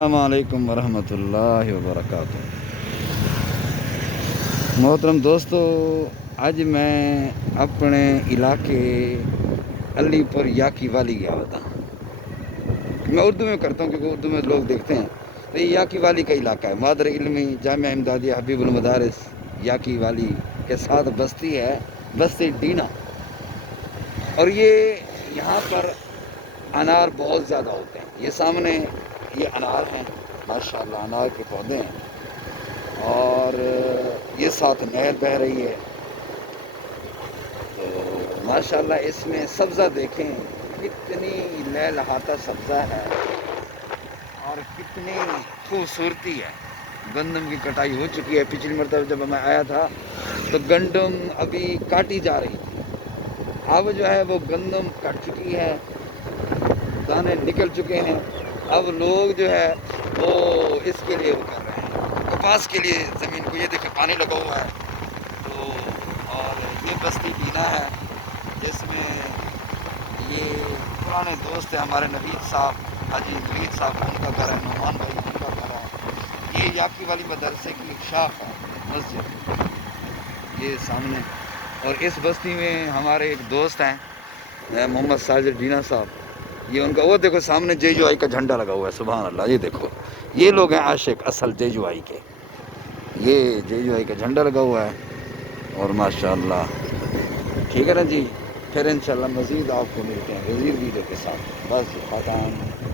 السلام علیکم ورحمۃ اللہ وبرکاتہ۔ محترم دوستو، اج میں اپنے علاقے علی پور یاکی والی گیا ہوتا ہوں۔ میں اردو میں کرتا ہوں کیونکہ اردو میں لوگ دیکھتے ہیں۔ تو یہ یاکی والی کا علاقہ ہے، مادر علمی جامعہ امدادیہ حبیب المدارس یاکی والی کے ساتھ بستی ہے، بستی ڈینا۔ اور یہاں پر انار بہت زیادہ ہوتے ہیں۔ یہ سامنے یہ انار ہیں، ماشاءاللہ انار کے پودے ہیں، اور یہ ساتھ نہر بہہ رہی ہے۔ تو ماشاءاللہ اس میں سبزہ دیکھیں کتنی لہلہاتا سبزہ ہے اور کتنی خوبصورتی ہے۔ گندم کی کٹائی ہو چکی ہے۔ پچھلی مرتبہ جب میں آیا تھا تو گندم ابھی کاٹی جا رہی تھی، اب جو ہے وہ گندم کٹ چکی ہے، دانے نکل چکے ہیں۔ اب لوگ جو ہے وہ اس کے لیے وہ کر رہے ہیں، کپاس کے لیے زمین کو، یہ دیکھیں پانی لگا ہوا ہے۔ تو اور یہ بستی ڈینا ہے جس میں یہ پرانے دوست ہیں ہمارے نوید صاحب، حاجی نوید صاحب، ان کا گھر ہے، نعمان بھائی ان کا گھر ہے۔ یہ یاکی والی مدرسے کی ایک شاخ ہے مسجد، یہ سامنے۔ اور اس بستی میں ہمارے ایک دوست ہیں محمد ساجد ڈینا صاحب، یہ ان کا، وہ دیکھو سامنے جے جو آئی کا جھنڈا لگا ہوا ہے، سبحان اللہ۔ یہ دیکھو، یہ لوگ ہیں عاشق اصل جے جو آئی کے، یہ جے جو آئی کا جھنڈا لگا ہوا ہے۔ اور ماشاءاللہ ٹھیک ہے نا جی، پھر انشاءاللہ مزید آپ کو ملتے ہیں مزید ویڈیو کے ساتھ۔ بس خاتم۔